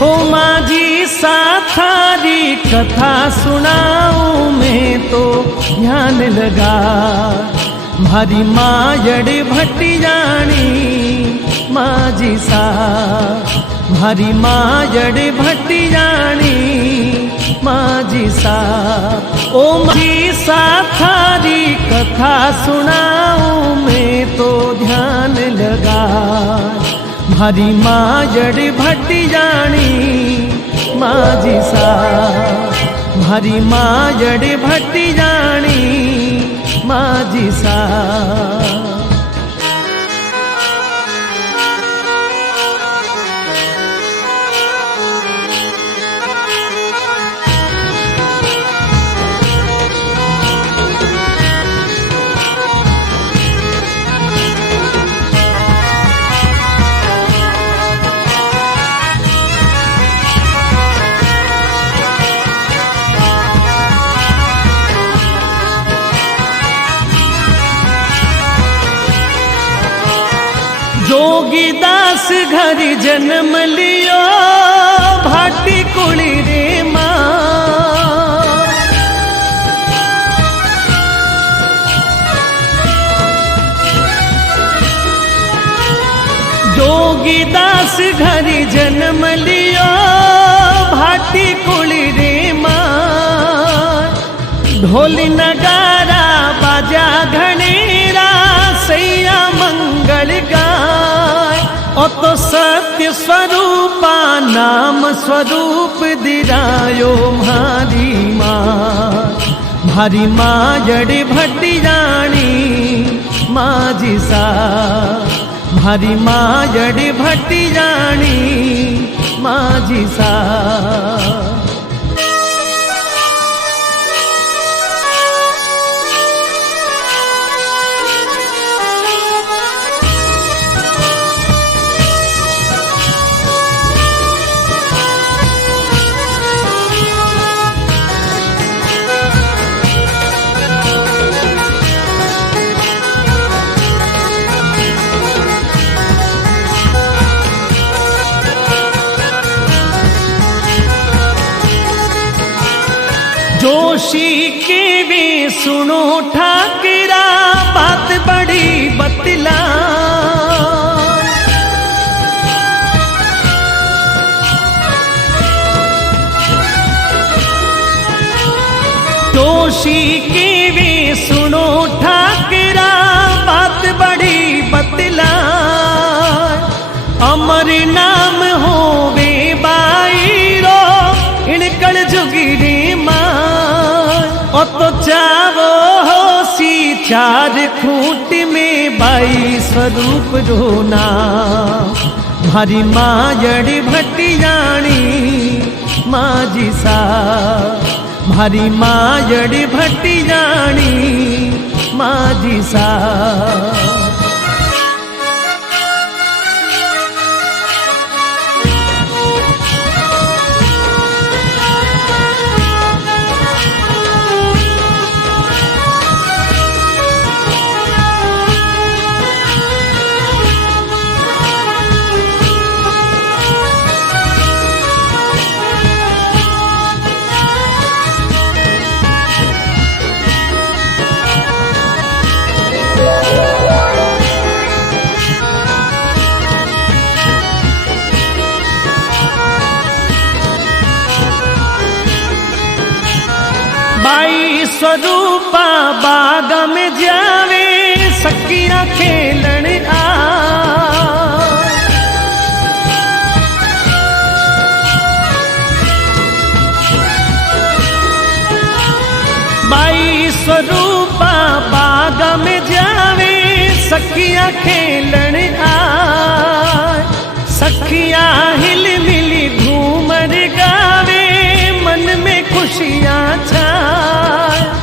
हो माझी साथारी कथा सुनाऊं मैं तो ध्यान लगा। भारी मायड़ भट्टी जानी माझी सा, भारी मायड़ भट्टी जानी माझी सा। ओ माझी साथारी कथा सुनाऊं मैं तो ध्यान लगा। भारी मायड़ भट्टी जानी माझी सा, भारी मायड़ भट्टी जानी माझी सा। जोगीदास घर जन्म लियो भाटी कुड़ी रे माँ। जोगीदास घर जन्म लियो भाटी कुड़ी रे माँ। ढोल नगारा बाजा घनेरा सैया मंगल गाय। ओ तो सत्य स्वरूपा नाम स्वरूप दिरायो भारी माँ। भारी मायड़ भट्टी जानी माझी सा, भारी मायड़ भट्टी जानी माझी सा। जोशी के वे सुनो ठाकरा बात बड़ी बतला। जोशी के वे सुनो ठाकरा बात बड़ी बतला। अमर नाम हो वे बाईरो इनकड़ जुगिरी माँ। ओ तो चावो हो सी चार खूंट में बाई स्वरूप रोना। भारी मायड़ भट्टी जानी माझी सा, भारी मायड़ भट्टी जानी माझी सा। बाई स्वरूपा बाग में जावे सखियां खेलन आ। बाई स्वरूपा बाग में जावे सखियां खेलन आ। सखियां हिल मिली घूमर गावे मन में खुशियां छाए।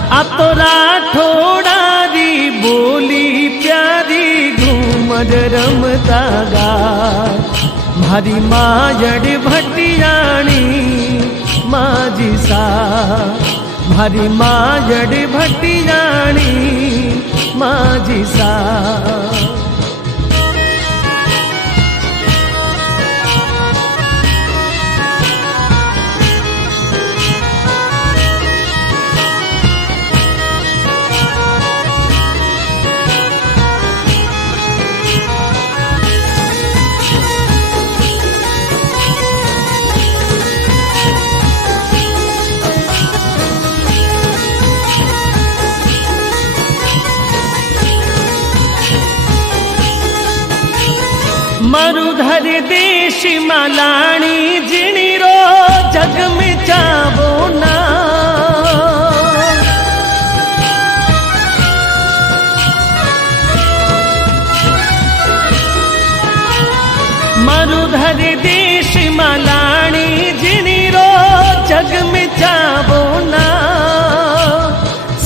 आ तो राठौड़ा दी बोली प्यारी घूमर रमता गाय। भारी मायड़ भट्टी जानी माझी सा, भारी मायड़ भट्टी जानी माझी सा। मरुधर देश मालाणी जिणी रो जग में चावो ना। मरुधर देश मालाणी जिणी रो जग में चावो ना।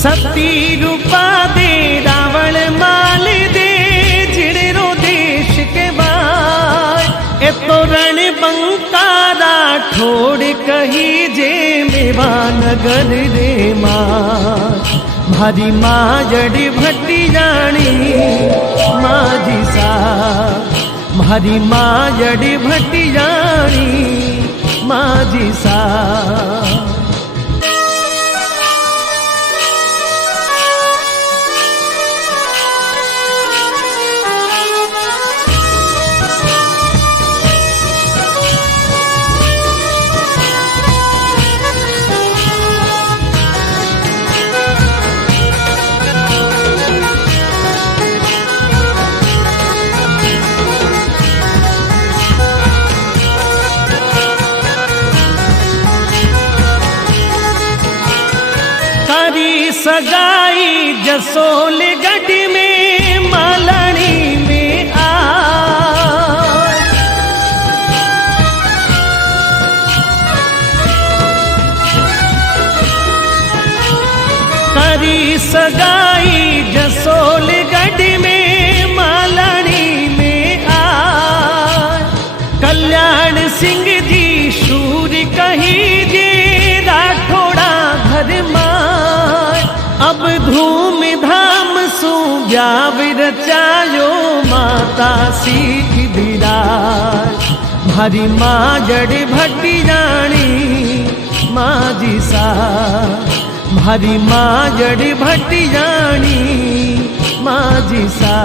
सती रूपा दे रावण माल दे जिणरो देश के बाद। ए तो रण बंकारा ठोड़ कही जे मेवा नगर रे माँ। भारी माँ जड़ी भट्टी जानी माझी सा। भारी माँ जड़ी भट्टी जानी माझी सा। सगाई जसोल गढ़ में मालानी में आ। करी सगाई जसोल गढ़ में मालानी में आ। कल्याण सिंह जी शूर कही जे राठौड़ा घर मां। अब धूम धाम सु ब्याव रचायो माता सीख बिराज। भारी माँ जड़ भट्टी जानी माझी सा। भारी माँ जड़ भट्टी जानी माझी सा।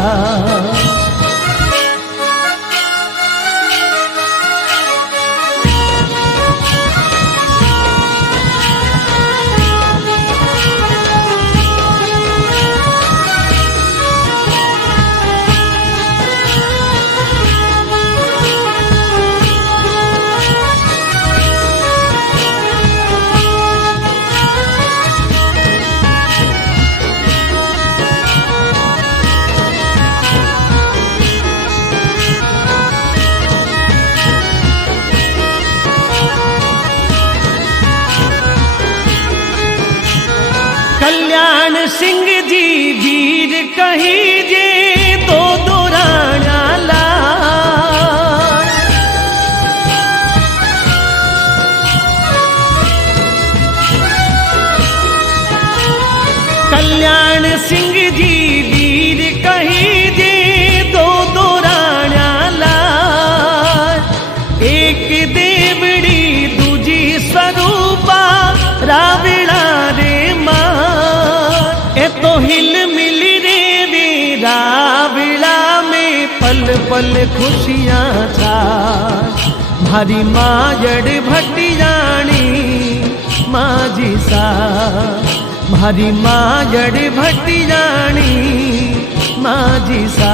कल्याण सिंह जी वीर कही जे दो दो राणा लाल। कल्याण सिंह जी वीर कही जे दो दो राणा लाल। एक देवड़ी दूजी स्वरूपा रावणा रे मां। ए तो हिल मिल रे वे रावणा में पल पल खुशियाँ था। भारी माँ जड़ भट्टी जानी माझी सा। भारी माँ जड़ भट्टी जानी माझी सा।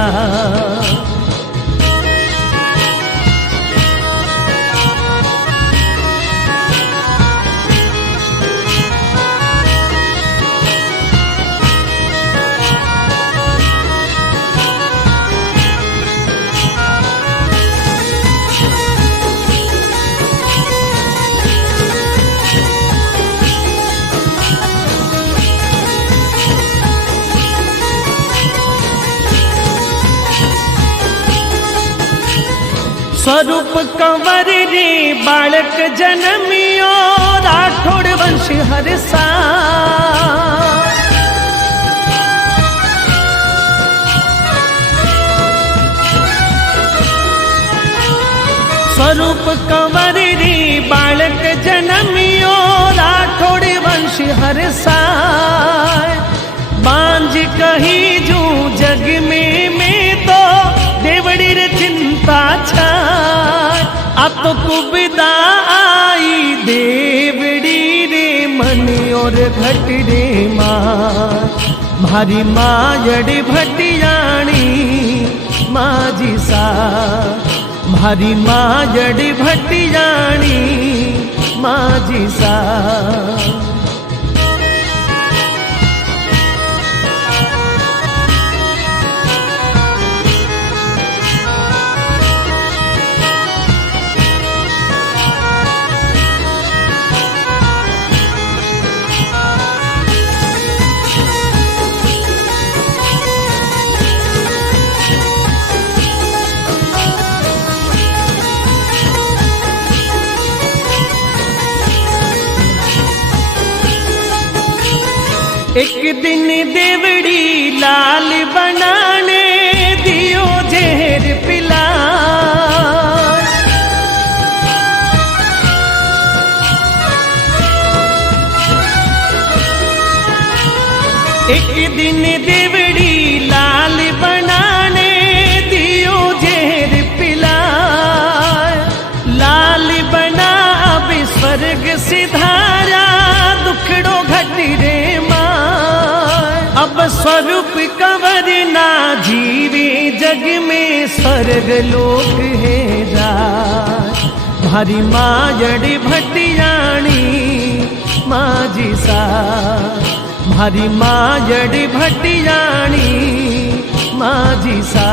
स्वरूप कंवर रे बालक जन्मियो राठौड़ वंश हर साल। स्वरूप कंवर रे बालक जन्मियो राठौड़ वंश हर साल। बांझ कही जू जग में तो देवड़ी रे चिंता छा। अब तो कुबदा आई देवड़ी रे मन और घट रे माँ। भारी माँ जड़ भट्टी जानी माझी सा। भारी माजड़ी भटियाणी माझी सा। एक दिन देवड़ी लाल बनाने दियो जहर पिला। एक दिन देवड़ी लाल बनाने दियो जहर पिला। लाल बना अब स्वर्ग सिधारा दुखड़ो घटी रे अब स्वरूप कंवर ना जीवे जग में स्वर्ग लोक है जा। भारी माजड़ी भटियाणी माझी सा। भारी माजड़ी भटियाणी माझी सा।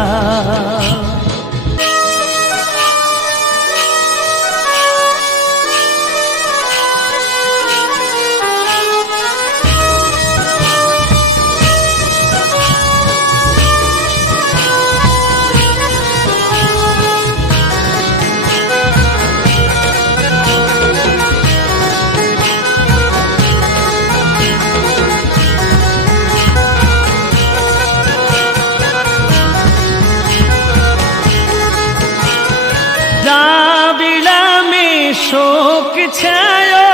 राविला में शोक छायो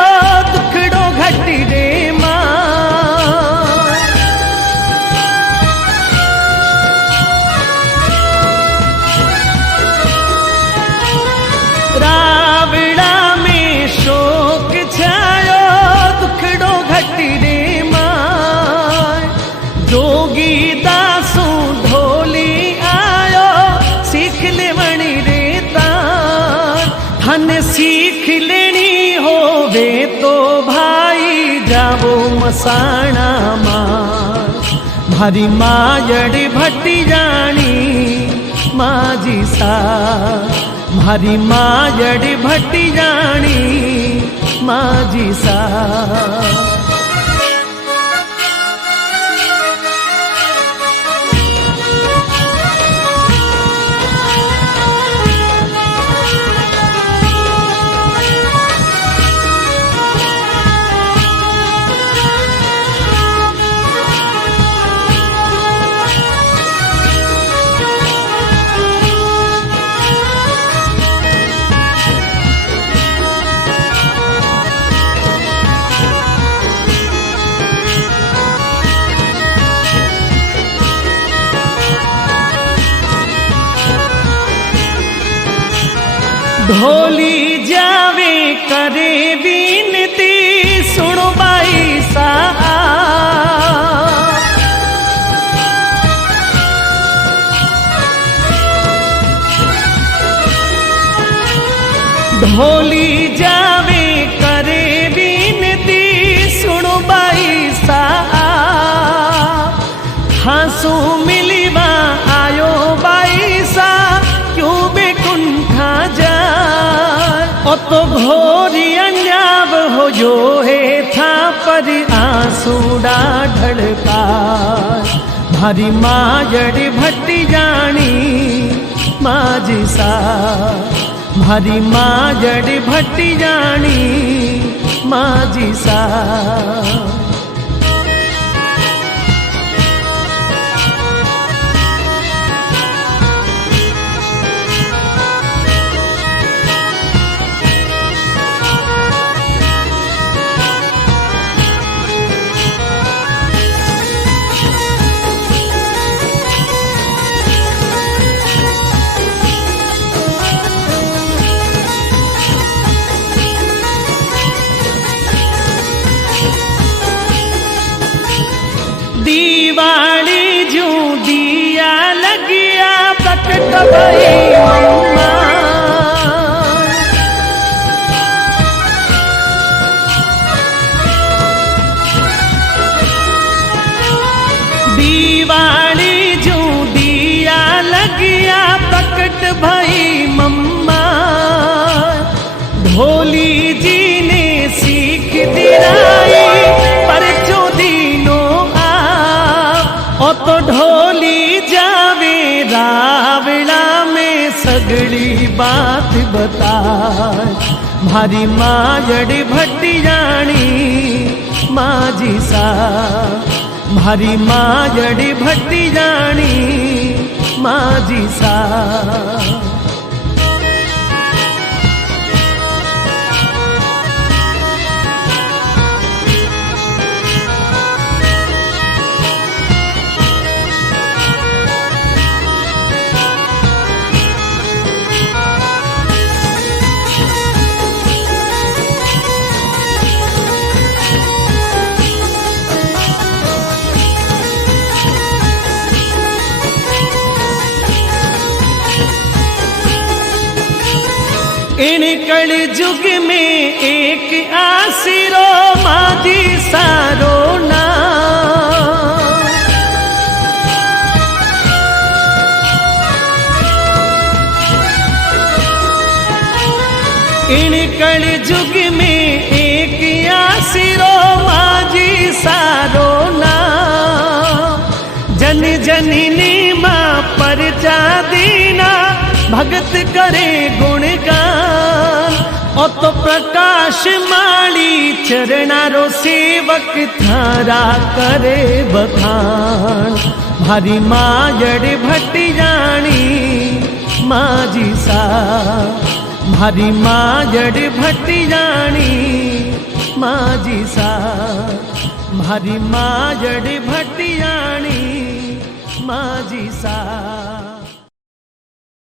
दुखड़ो घटी रे मां। राविला में शोक छायो दुखड़ो घटी रे मां। जोगी दासू ढोली आयो सीख ले वणी रे हन सीख लेनी होवे तो भाई जावो मसाणा मां। भारी माजड़ी भटियाणी माझी सा। भारी माजड़ी भटियाणी माझी सा। ढोली जावे करे विनती सुनो बाई सा। ढोली जावे करे विनती सुनो बाई सा। हाँसू मिलीवा आयो बाई सा क्यों बेकुंठा जा। ओ तो घोरी अंजाब हो जो है था पर आंसूड़ा ढड़का। भारी माजड़ी भटियाणी माझी सा। भारी माजड़ी भटियाणी माझी सा। दिवाली जू दिया लगिया प्रकट भई मम्मा। भाई मम्मा ढोली जी ने सीख दिलाई पर जो दीनो ओ तो ढोली जावे रावड़ा में सगड़ी बात बताए भारी माजड़ी भटियाणी माजी सा भारी माजड़ी भटियाणी माजी सा इन कल जुग में एक आसिरो माजी सारो ना इन कल जुग में एक आसिरो माजी सारो ना जन जननी माँ पर जा दीना भगत करे गुणगान ओ तो प्रकाश माली चरणारो सेवक थारा करे बखान भारी माजड़ भटियाणी माजी सा भारी माजड़ भटियाणी माजी सा भारी माजड़ भटियाणी माजी सा।